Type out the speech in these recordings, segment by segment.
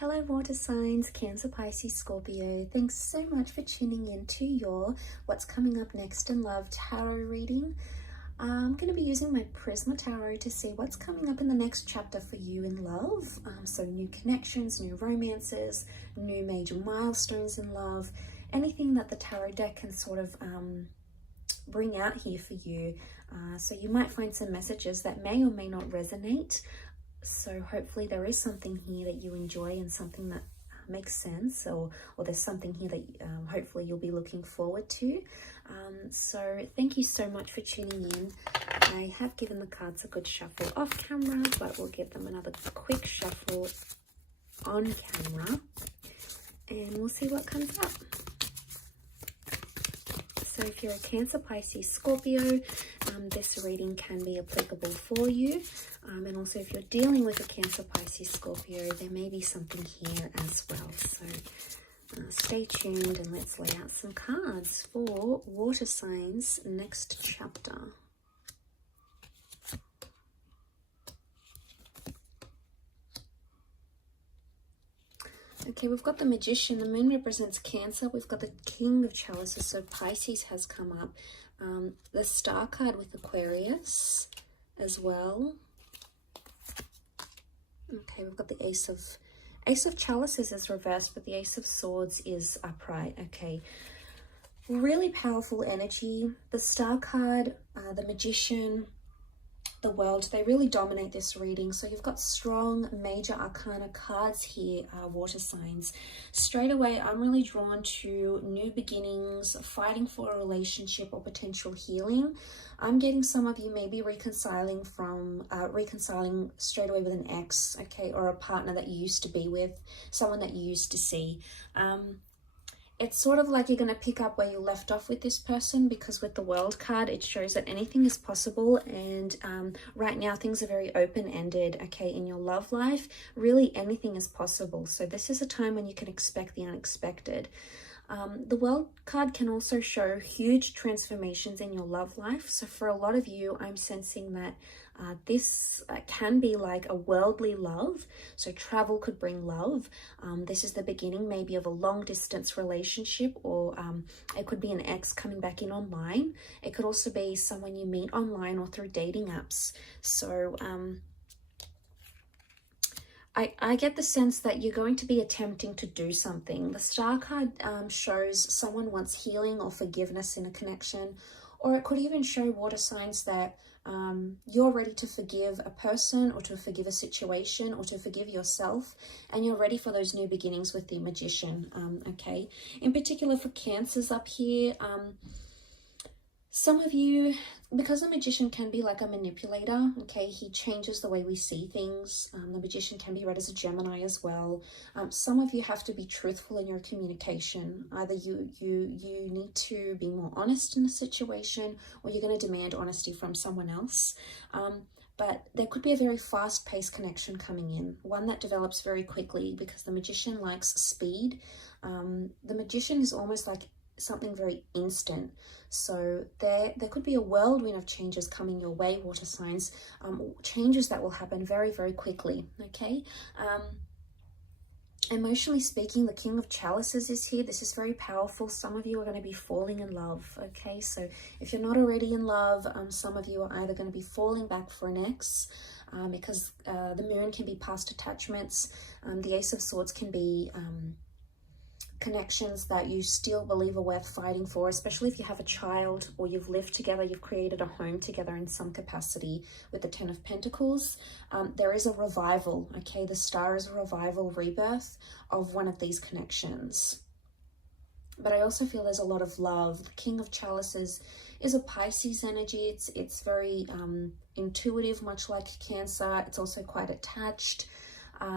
Hello water signs, Cancer, Pisces, Scorpio. Thanks so much for tuning in to your What's Coming Up Next in Love tarot reading. I'm going to be using my Prisma Tarot to see what's coming up in the next chapter for you in love. So new connections, new romances, new major milestones in love, anything that the tarot deck can sort of bring out here for you. So you might find some messages that may or may not resonate. So hopefully there is something here that you enjoy and something that makes sense, or there's something here that hopefully you'll be looking forward to. So thank you so much for tuning in. I have given the cards a good shuffle off camera, but we'll give them another quick shuffle on camera and we'll see what comes up. So if you're a Cancer, Pisces, Scorpio, this reading can be applicable for you. And also if you're dealing with a Cancer, Pisces, Scorpio, there may be something here as well. So stay tuned and let's lay out some cards for water signs next chapter. Okay, we've got the Magician. The moon represents Cancer. We've got the King of Chalices, so Pisces has come up. The Star card with Aquarius as well. Okay, we've got the Ace of Chalices is reversed, but the Ace of Swords is upright. Okay, really powerful energy. The Star card, the Magician, the World, they really dominate this reading. So you've got strong major arcana cards here, water signs. Straight away, I'm really drawn to new beginnings, fighting for a relationship or potential healing. I'm getting some of you maybe reconciling straight away with an ex, okay, or a partner that you used to be with, someone that you used to see. It's sort of like you're going to pick up where you left off with this person, because with the World card, it shows that anything is possible. And right now, things are very open-ended, okay, in your love life. Really, anything is possible. So this is a time when you can expect the unexpected. The World card can also show huge transformations in your love life. So for a lot of you, I'm sensing that this can be like a worldly love. So travel could bring love. This is the beginning maybe of a long distance relationship, or it could be an ex coming back in online. It could also be someone you meet online or through dating apps. So I get the sense that you're going to be attempting to do something. The Star card shows someone wants healing or forgiveness in a connection, or it could even show water signs that you're ready to forgive a person or to forgive a situation or to forgive yourself, and you're ready for those new beginnings with the Magician, okay? In particular for Cancers up here, some of you, because the Magician can be like a manipulator, okay, he changes the way we see things. The Magician can be read as a Gemini as well. Some of you have to be truthful in your communication. Either you need to be more honest in the situation, or you're going to demand honesty from someone else. But there could be a very fast-paced connection coming in, one that develops very quickly, because the Magician likes speed. The Magician is almost like something very instant. So there could be a whirlwind of changes coming your way, water signs, changes that will happen very, very quickly, okay? Emotionally speaking, the King of Chalices is here. This is very powerful. Some of you are going to be falling in love, okay? So if you're not already in love, some of you are either going to be falling back for an ex, because the moon can be past attachments. The Ace of Swords can be connections that you still believe are worth fighting for, especially if you have a child or you've lived together, you've created a home together in some capacity. With the Ten of Pentacles, there is a revival, okay? The Star is a revival, rebirth of one of these connections. But I also feel there's a lot of love. The King of Chalices is a Pisces energy. It's very intuitive, much like Cancer. It's also quite attached.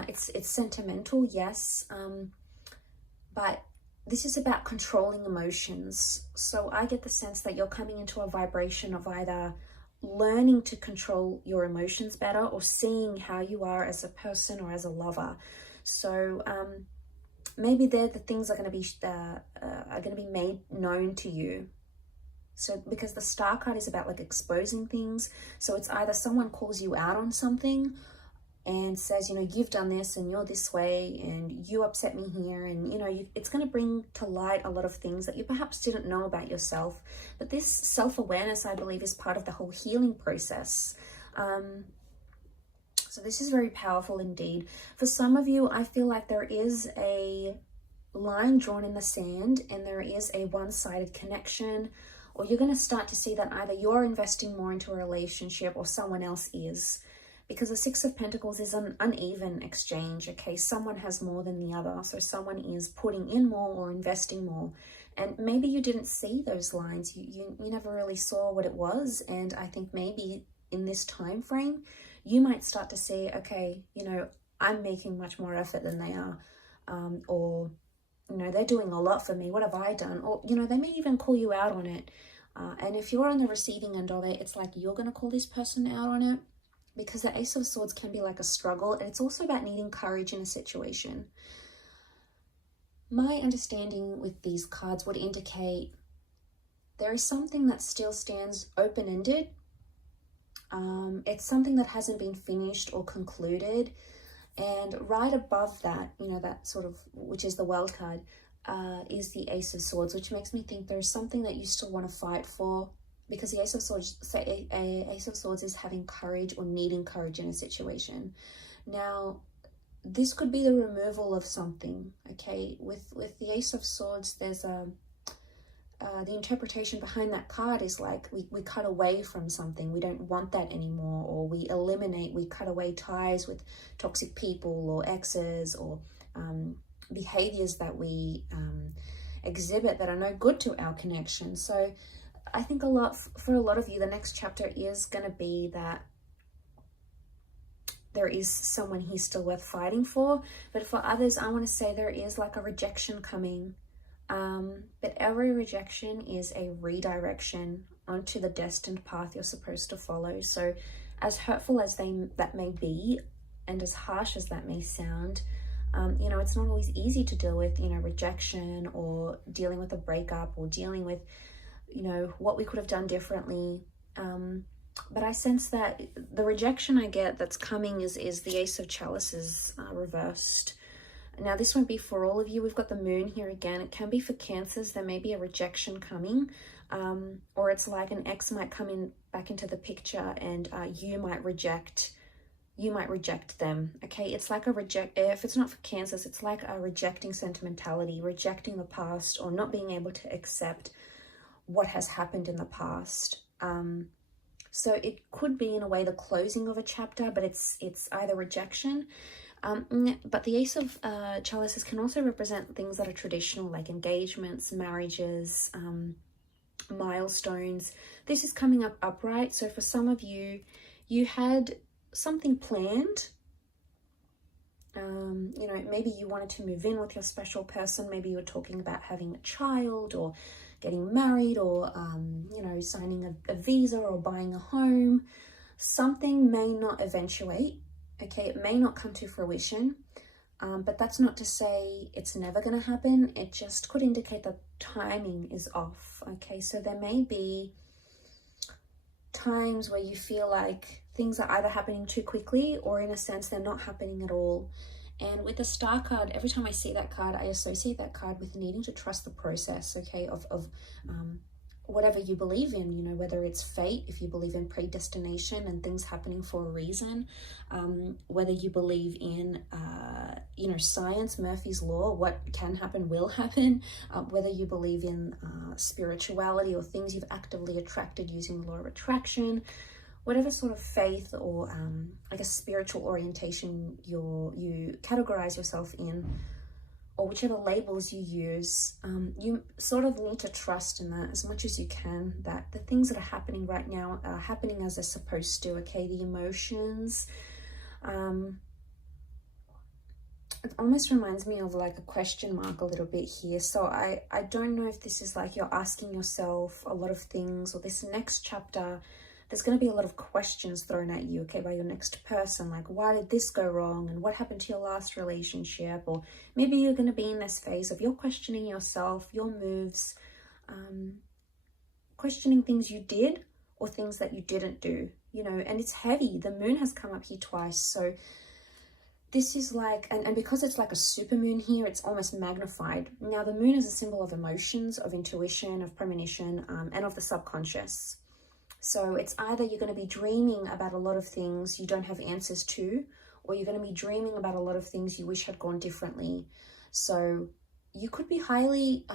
It's sentimental, yes. But this is about controlling emotions. So I get the sense that you're coming into a vibration of either learning to control your emotions better, or seeing how you are as a person or as a lover. So maybe the things are going to be made known to you. So because the Star card is about like exposing things. So it's either someone calls you out on something, and says, you know, you've done this and you're this way and you upset me here. And, you know, it's going to bring to light a lot of things that you perhaps didn't know about yourself. But this self-awareness, I believe, is part of the whole healing process. So this is very powerful indeed. For some of you, I feel like there is a line drawn in the sand and there is a one-sided connection, or you're going to start to see that either you're investing more into a relationship or someone else is. Because the Six of Pentacles is an uneven exchange, okay? Someone has more than the other. So someone is putting in more or investing more. And maybe you didn't see those lines. You never really saw what it was. And I think maybe in this time frame, you might start to see, okay, you know, I'm making much more effort than they are. Or, you know, they're doing a lot for me. What have I done? Or, you know, they may even call you out on it. And if you're on the receiving end of it, it's like you're going to call this person out on it. Because the Ace of Swords can be like a struggle, and it's also about needing courage in a situation. My understanding with these cards would indicate there is something that still stands open-ended. It's something that hasn't been finished or concluded. And right above that, you know, that sort of, which is the World card, is the Ace of Swords, which makes me think there's something that you still want to fight for. Because the Ace of Swords, Ace of Swords is having courage or needing courage in a situation. Now, this could be the removal of something, okay? With the Ace of Swords, there's the interpretation behind that card is like we cut away from something. We don't want that anymore, or we cut away ties with toxic people or exes or behaviors that we exhibit that are no good to our connection. So I think for a lot of you, the next chapter is going to be that there is someone here still worth fighting for. But for others, I want to say there is like a rejection coming. But every rejection is a redirection onto the destined path you're supposed to follow. So as hurtful as that may be, and as harsh as that may sound, you know, it's not always easy to deal with, you know, rejection or dealing with a breakup or dealing with, you know, what we could have done differently. But I sense that the rejection I get that's coming is the Ace of Chalices reversed. Now, this won't be for all of you. We've got the Moon here again. It can be for Cancers. There may be a rejection coming, or it's like an ex might come back into the picture, and you might reject them. Okay, it's like if it's not for Cancers, it's like a rejecting sentimentality, rejecting the past, or not being able to accept what has happened in the past. So it could be in a way the closing of a chapter, but it's either rejection. But the Ace of Chalices can also represent things that are traditional, like engagements, marriages, milestones. This is coming up upright. So for some of you, you had something planned. You know, maybe you wanted to move in with your special person. Maybe you were talking about having a child or getting married, or, you know, signing a visa or buying a home. Something may not eventuate. Okay, it may not come to fruition, but that's not to say it's never going to happen. It just could indicate that timing is off. Okay, so there may be times where you feel like things are either happening too quickly, or in a sense they're not happening at all. And with the Star card, every time I see that card, I associate that card with needing to trust the process, okay, of whatever you believe in, you know, whether it's fate, if you believe in predestination and things happening for a reason, whether you believe in, you know, science, Murphy's Law, what can happen will happen, whether you believe in spirituality or things you've actively attracted using the law of attraction, whatever sort of faith or, I guess, spiritual orientation you categorize yourself in, or whichever labels you use, you sort of need to trust in that as much as you can, that the things that are happening right now are happening as they're supposed to, okay? The emotions, it almost reminds me of like a question mark a little bit here. So I don't know if this is like you're asking yourself a lot of things, or this next chapter, there's going to be a lot of questions thrown at you, okay, by your next person, like, why did this go wrong, and what happened to your last relationship? Or maybe you're going to be in this phase of you're questioning yourself, your moves, questioning things you did or things that you didn't do, you know, and it's heavy. The Moon has come up here twice, so this is like, and because it's like a super moon here, it's almost magnified. Now, the moon is a symbol of emotions, of intuition, of premonition, and of the subconscious. So it's either you're going to be dreaming about a lot of things you don't have answers to, or you're going to be dreaming about a lot of things you wish had gone differently. So you could be highly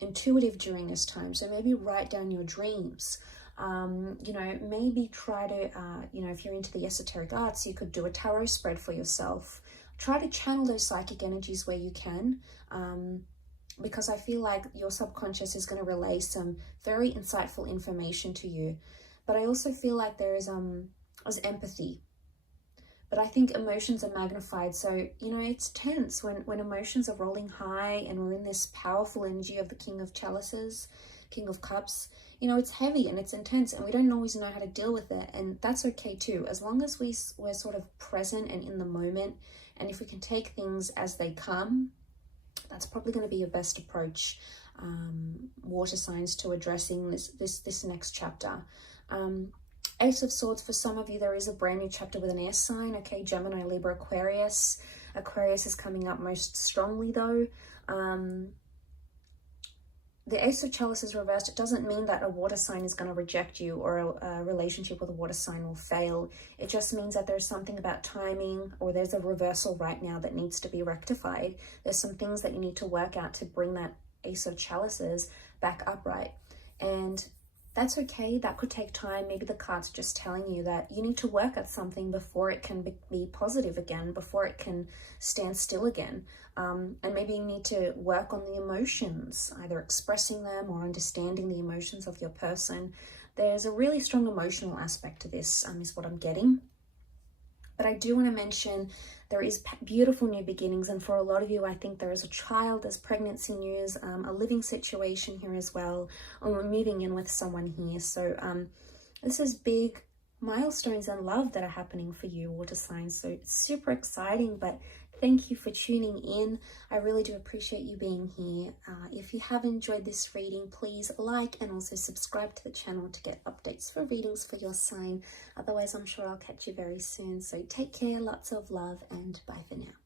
intuitive during this time. So maybe write down your dreams. You know, maybe try to, you know, if you're into the esoteric arts, you could do a tarot spread for yourself. Try to channel those psychic energies where you can, because I feel like your subconscious is going to relay some very insightful information to you. But I also feel like there is empathy. But I think emotions are magnified. So, you know, it's tense when emotions are rolling high and we're in this powerful energy of the King of Chalices, King of Cups. You know, it's heavy and it's intense and we don't always know how to deal with it. And that's okay too. As long as we're sort of present and in the moment, and if we can take things as they come, that's probably going to be your best approach, water signs, to addressing this next chapter. Ace of Swords, for some of you, there is a brand new chapter with an air sign. Okay, Gemini, Libra, Aquarius. Aquarius is coming up most strongly though. The Ace of Chalices reversed, it doesn't mean that a water sign is going to reject you or a relationship with a water sign will fail. It just means that there's something about timing, or there's a reversal right now that needs to be rectified. There's some things that you need to work out to bring that Ace of Chalices back upright. And that's okay. That could take time. Maybe the cards are just telling you that you need to work at something before it can be positive again, before it can stand still again. And maybe you need to work on the emotions, either expressing them or understanding the emotions of your person. There's a really strong emotional aspect to this, is what I'm getting. But I do want to mention there is beautiful new beginnings. And for a lot of you, I think there is a child, there's pregnancy news, a living situation here as well. And we're moving in with someone here. So this is big milestones in love that are happening for you, water signs. So it's super exciting, but thank you for tuning in. I really do appreciate you being here. If you have enjoyed this reading, please like and also subscribe to the channel to get updates for readings for your sign. Otherwise, I'm sure I'll catch you very soon. So take care, lots of love, and bye for now.